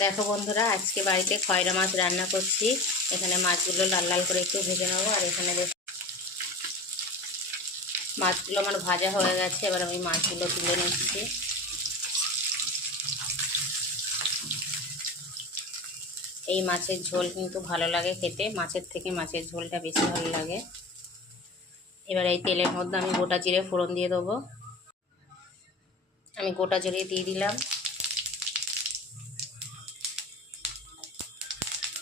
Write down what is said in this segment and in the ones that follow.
দেখো বন্ধুরা, আজকে বাড়িতে খয়রা মাছ রান্না করছি। এখানে মাছগুলো লাল লাল করে একটু ভেজে নেব, আর এখানে মাছগুলো আমার ভাজা হয়ে গেছে, এবার আমি মাছগুলো তুলে নিচ্ছি। এই মাছের ঝোল কিন্তু ভালো লাগে খেতে, মাছের থেকে মাছের ঝোলটা বেশি ভালো লাগে। এবার এই তেলের মধ্যে আমি গোটা জিরে ফোড়ন দিয়ে দেবো। আমি গোটা জিরে দিয়ে দিলাম।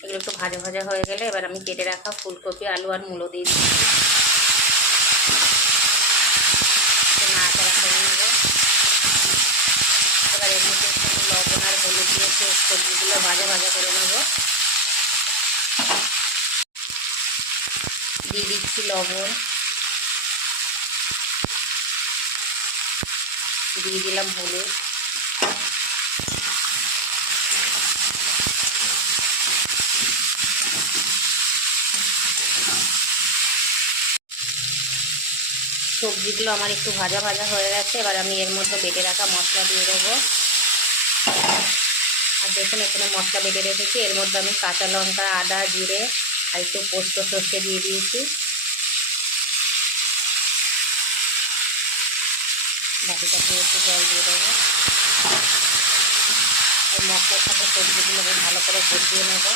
এগুলো একটু ভাজা ভাজা হয়ে গেলে এবার আমি কেটে রাখা ফুলকপি, আলু আর মূলো দিয়ে দিচ্ছি। করে এবার লবণ আর হলুদ দিয়ে সবজিগুলো ভাজা ভাজা করে দিয়ে দিচ্ছি লবণ। দিয়ে দিলাম হলুদ। সবজিগুলো আমার একটু ভাজা ভাজা হয়ে গেছে, এবার আমি এর মধ্যে বেটে রাখা মশলা দিয়ে দেবো। আর দেখুন, এখানে মশলা বেটে রেখেছি। এর মধ্যে আমি কাঁচা লঙ্কা, আদা, জিরে আর একটু পোস্ত সর্ষে দিয়ে দিয়েছি। বাটিটাতে একটু জল দিয়ে দেবো। মশলার সাথে সবজিগুলো ভালো করে কষিয়ে নেব।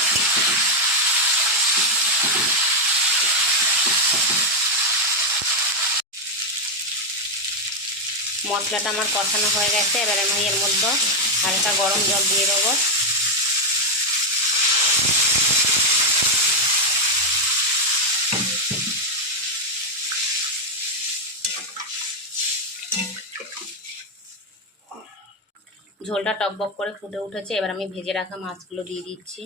মশলাটা আমার কষানো হয়ে গেছে, এবার আমি এর মধ্যে হালকা গরম জল দিয়ে দেবো। ঝোলটা টকবক করে ফুটে উঠেছে, এবার আমি ভেজে রাখা মাছগুলো দিয়ে দিচ্ছি।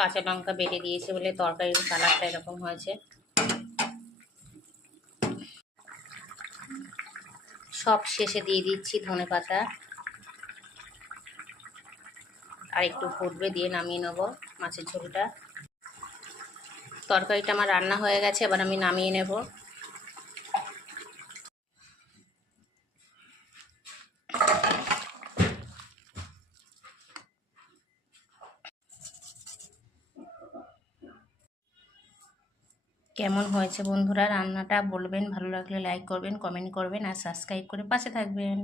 কাঁচা লঙ্কা বেটে দিয়েছে বলে তরকারির কালারটা এরকম হয়েছে। সব শেষে দিয়ে দিচ্ছি ধনে পাতা। আর একটু ফুটবে দিয়ে নামিয়ে নেব মাছের ঝোলটা। তরকারিটা আমার রান্না হয়ে গেছে, এবার আমি নামিয়ে নেব। কেমন হয়েছে বন্ধুরা? রান্নাটা বলবেন, ভালো লাগলে লাইক করবেন কমেন্ট করবেন আর সাবস্ক্রাইব করে পাশে থাকবেন।